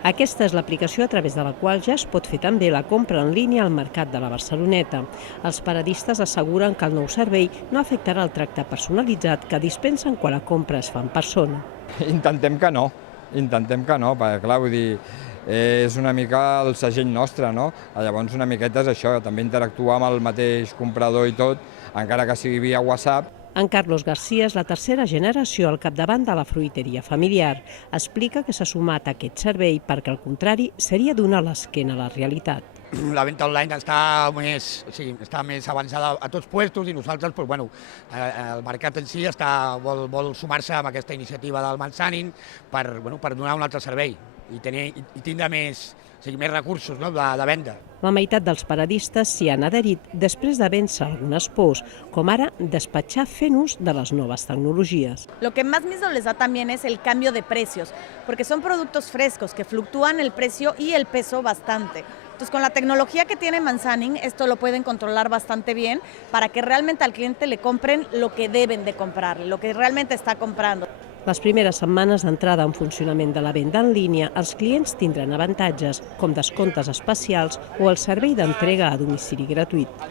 Aquesta és l'aplicació a través de la qual ja es pot fer també la compra en línia al mercat de la Barceloneta. Els paradistes asseguren que el nou servei no afectarà el tracte personalitzat que dispensen quan la compra es fa en persona. Intentem que no, perquè clar, vull dir, és una mica el segell nostre, no? Llavors una miqueta és això, també interactuar amb el mateix comprador i tot, encara que sigui via WhatsApp. En Carlos García és la tercera generació al capdavant de la fruiteria familiar. Explica que s'ha sumat a aquest servei perquè, al contrari, seria donar l'esquena a la realitat. La venda online està més avançada a tots puestos i nosaltres, el mercat en si vol sumar-se amb aquesta iniciativa del Mansanin per donar un altre servei i tindre més recursos de venda. La meitat dels paradistes s'hi han adherit després de vèncer algunes pors, com ara despatxar fent ús de les noves tecnologies. Lo que más miedo les da también es el cambio de precios, porque son productos frescos que fluctúan el precio y el peso bastante. Entonces, con la tecnología que tiene Mansanin, esto lo pueden controlar bastante bien para que realmente al cliente le compren lo que deben de comprarle, lo que realmente está comprando. Les primeres setmanes d'entrada en funcionament de la venda en línia, els clients tindran avantatges, com descomptes especials o el servei d'entrega a domicili gratuït.